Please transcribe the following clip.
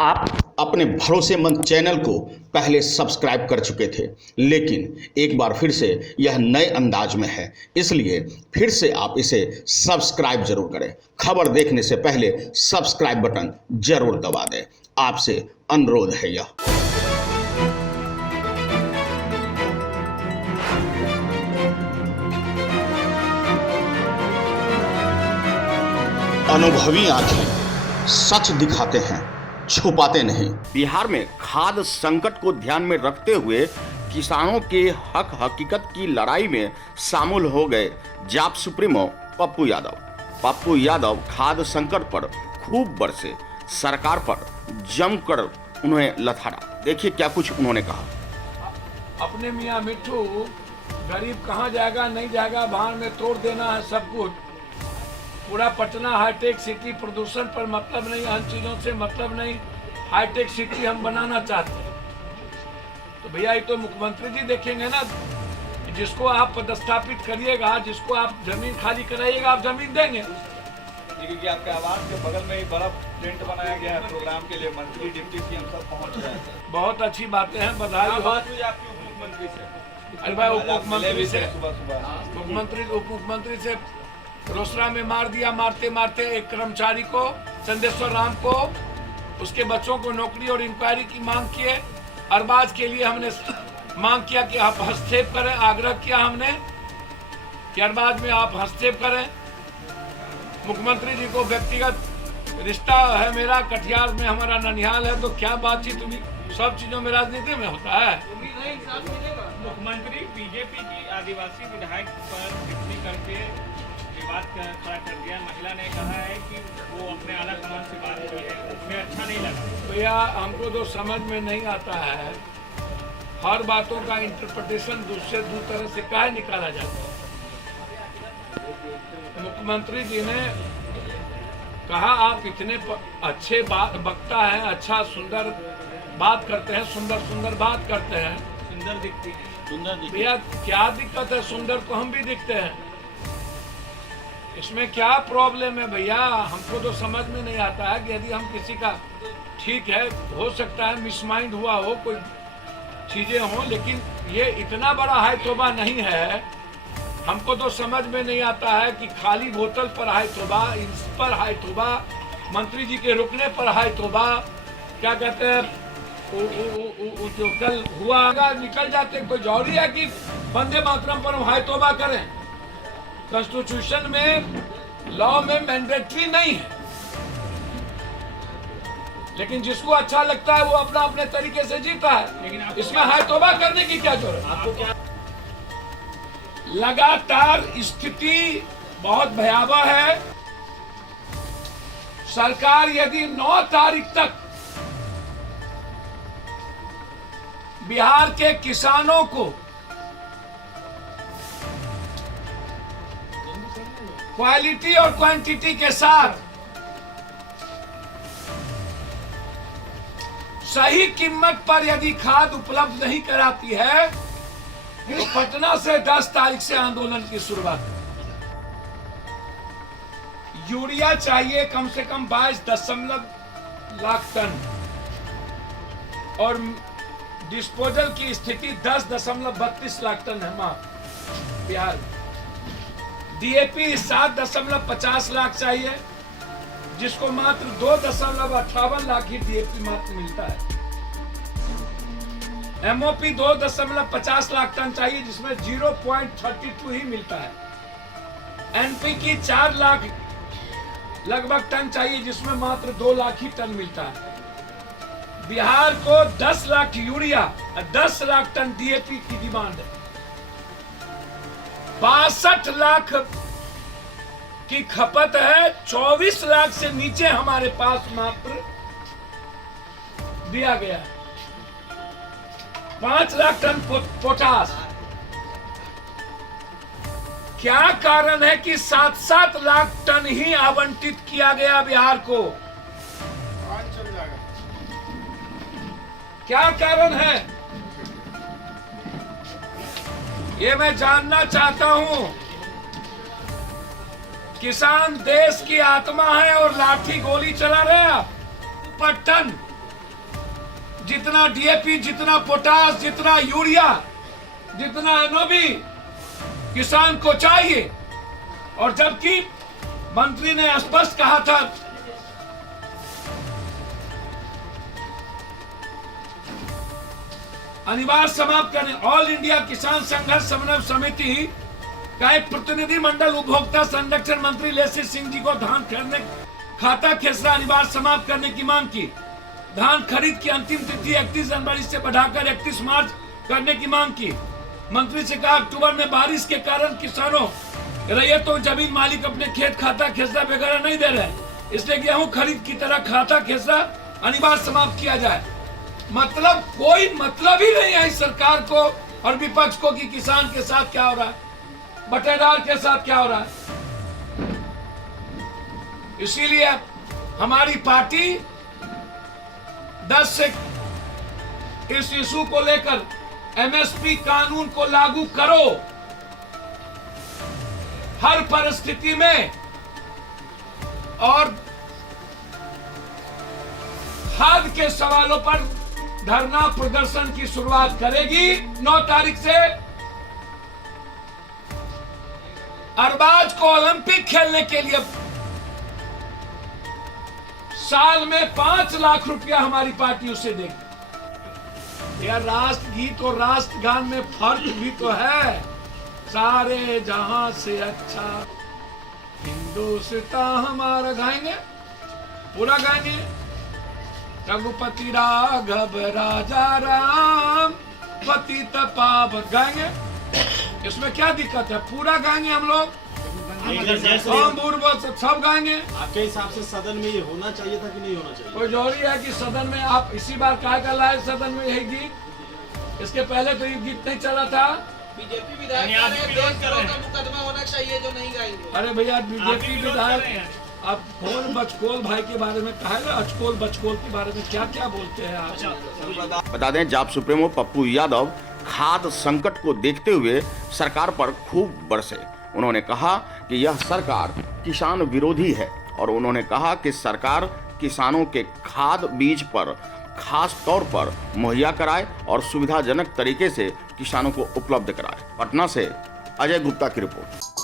आप अपने भरोसेमंद चैनल को पहले सब्सक्राइब कर चुके थे, लेकिन एक बार फिर से यह नए अंदाज में है, इसलिए फिर से आप इसे सब्सक्राइब जरूर करें। खबर देखने से पहले सब्सक्राइब बटन जरूर दबा दें, आपसे अनुरोध है यह। अनुभवी आंखें सच दिखाते हैं, छुपाते नहीं। बिहार में खाद्य संकट को ध्यान में रखते हुए किसानों के हक हकीकत की लड़ाई में शामिल हो गए जाप सुप्रीमो पप्पू यादव। पप्पू यादव खाद्य संकट पर खूब बरसे, सरकार पर जमकर उन्हें लथाड़ा। देखिए क्या कुछ उन्होंने कहा। अपने मियाँ मिट्ठू, गरीब कहाँ जाएगा नहीं जाएगा, भाड़ में तोड़ देना है सब कुछ। पूरा पटना हाईटेक सिटी, प्रदूषण पर मतलब नहीं, अन्य चीज़ों से मतलब नहीं, हाईटेक सिटी हम बनाना चाहते हैं। तो भैया ये तो मुख्यमंत्री जी देखेंगे ना, जिसको आप पदस्थापित करिएगा, जिसको आप जमीन खाली कराइएगा, आप जमीन देंगे। क्योंकि आपके आवास के बगल में एक बड़ा टेंट बनाया गया है प्रोग्राम के लिए, मंत्री डिप्टी सीएम सब पहुंच रहे हैं। बहुत अच्छी बातें हैं, बधाई हो। बात हुई आपकी उप मुख्यमंत्री से? अरे भाई उप मुख्यमंत्री से, सुबह उप मुख्यमंत्री से रोसड़ा में मार दिया, मारते मारते एक कर्मचारी को, चंदेश्वर राम को, उसके बच्चों को नौकरी और इंक्वायरी की मांग किए। अरबाज के लिए हमने मांग किया कि आप हस्तक्षेप करें, आग्रह किया हमने कि अरबाज में आप हस्तक्षेप करें। मुख्यमंत्री जी को व्यक्तिगत रिश्ता है मेरा, कटिहार में हमारा ननिहाल है, तो क्या बातचीत हुई, सब चीजों में राजनीति में होता है। मुख्यमंत्री बीजेपी की आदिवासी विधायक पर टिप्पणी करके विवाद खड़ा कर दिया। महिला ने कहा है कि वो अपने आला कमान से बात की है, उन्हें अच्छा नहीं लगा। भैया हमको तो समझ में नहीं आता है, हर बातों का इंटरप्रिटेशन दूसरे तरह से काहे निकाला जाता है। मुख्यमंत्री जी ने कहा आप इतने अच्छे वक्ता हैं, अच्छा सुंदर बात करते हैं, सुंदर बात करते हैं, सुंदर दिखती है। भैया क्या दिक्कत है, सुंदर तो हम भी दिखते हैं, इसमें क्या प्रॉब्लम है भैया। हमको तो समझ में नहीं आता है कि यदि हम किसी का, ठीक है हो सकता है मिसमाइंड हुआ हो, कोई चीजें हों, लेकिन ये इतना बड़ा हाय तौबा नहीं है। हमको तो समझ में नहीं आता है कि खाली बोतल पर हाय तौबा, इस पर हाय तौबा, मंत्री जी के रुकने पर हाय तौबा, क्या कहते हैं जो कल हुआ निकल जाते। कोई जरूरी है कि वंदे मातरम पर हम हाय तौबा करें? कॉन्स्टिट्यूशन में, लॉ में मैंडेटरी नहीं है, लेकिन जिसको अच्छा लगता है वो अपना अपने तरीके से जीता है। लेकिन इसमें हाय तौबा करने की क्या जरूरत? आपको क्या लगातार स्थिति बहुत भयावह है। सरकार यदि 9 तारीख तक बिहार के किसानों को क्वालिटी और क्वांटिटी के साथ सही कीमत पर यदि खाद उपलब्ध नहीं कराती है, तो पटना से 10 तारीख से आंदोलन की शुरुआत। यूरिया चाहिए कम से कम 22.0 लाख टन और डिस्पोजल की स्थिति 10.32 लाख टन है हमारे बिहार में। डीएपी 7.50 लाख चाहिए, जिसको मात्र 2.58 लाख ही डीएपी मात्र मिलता है। एमओपी 2.50 लाख टन चाहिए, जिसमें 0.32 ही मिलता है। एनपीकी 4 लाख लगभग टन चाहिए, जिसमें मात्र 2 लाख ही टन मिलता है। बिहार को 10 लाख यूरिया और 10 लाख टन डीएपी की डिमांड है। 62 लाख की खपत है, 24 लाख से नीचे हमारे पास मात्र दिया गया है। 5 लाख टन पोटास। क्या कारण है कि 7-7 लाख टन ही आवंटित किया गया बिहार को? क्या कारण है ये मैं जानना चाहता हूं। किसान देश की आत्मा है और लाठी गोली चला रहे हैं आप। पर टन जितना डीएपी, जितना पोटास, जितना यूरिया, जितना एनओबी किसान को चाहिए। और जबकि मंत्री ने स्पष्ट कहा था अनिवार्य समाप्त करने। ऑल इंडिया किसान संघर्ष समन्वय समिति का एक प्रतिनिधि मंडल उपभोक्ता संरक्षण मंत्री लेसी सिंह जी को धान खरीदने खाता खेसरा अनिवार्य समाप्त करने की मांग की। धान खरीद की अंतिम तिथि 31 जनवरी से बढ़ाकर 31 मार्च करने की मांग की। मंत्री से कहा अक्टूबर में बारिश के कारण किसानों रैयतों जमीन मालिक अपने खेत खाता खेसरा वगैरह नहीं दे रहे, इसलिए गेहूं खरीद की तरह खाता खेसरा अनिवार्य समाप्त किया जाए। मतलब कोई मतलब ही नहीं है इस सरकार को और विपक्ष को कि किसान के साथ क्या हो रहा है, बटेदार के साथ क्या हो रहा है। इसीलिए हमारी पार्टी 10 से इस इशू को लेकर एमएसपी कानून को लागू करो हर परिस्थिति में, और खाद के सवालों पर धरना प्रदर्शन की शुरुआत करेगी 9 तारीख से। अरबाज को ओलंपिक खेलने के लिए साल में 5 लाख रुपया हमारी पार्टी उसे देगी। यह राष्ट्रगीत और राष्ट्रगान में फर्क भी तो है। सारे जहां से अच्छा हिंदुस्तान हमारा गाएंगे, पूरा गाएंगे। रघुपति राघव राजा राम पतित पावन गाएंगे, इसमें क्या दिक्कत है? पूरा गाएंगे हम लोग, सब गाएंगे। आपके हिसाब से सदन में ये होना चाहिए था कि नहीं होना चाहिए? कोई जरूरी है कि सदन में आप इसी बार काय का लाए सदन में यही गीत? इसके पहले तो ये गीत नहीं चला था। बीजेपी विधायक का मुकदमा होना चाहिए जो नहीं गाएंगे। अरे भैया बीजेपी विधायक, आप कौन बचकोल भाई के बारे में कहा है, अचकोल बचकोल के बारे में क्या क्या बोलते हैं आप? बता दें जाप सुप्रीमो पप्पू यादव खाद्य संकट को देखते हुए सरकार पर खूब बरसे। उन्होंने कहा कि यह सरकार किसान विरोधी है और उन्होंने कहा कि सरकार किसानों के खाद बीज पर खास तौर पर मुहैया कराए और सुविधाजनक तरीके से किसानों को उपलब्ध कराए। पटना से अजय गुप्ता की रिपोर्ट।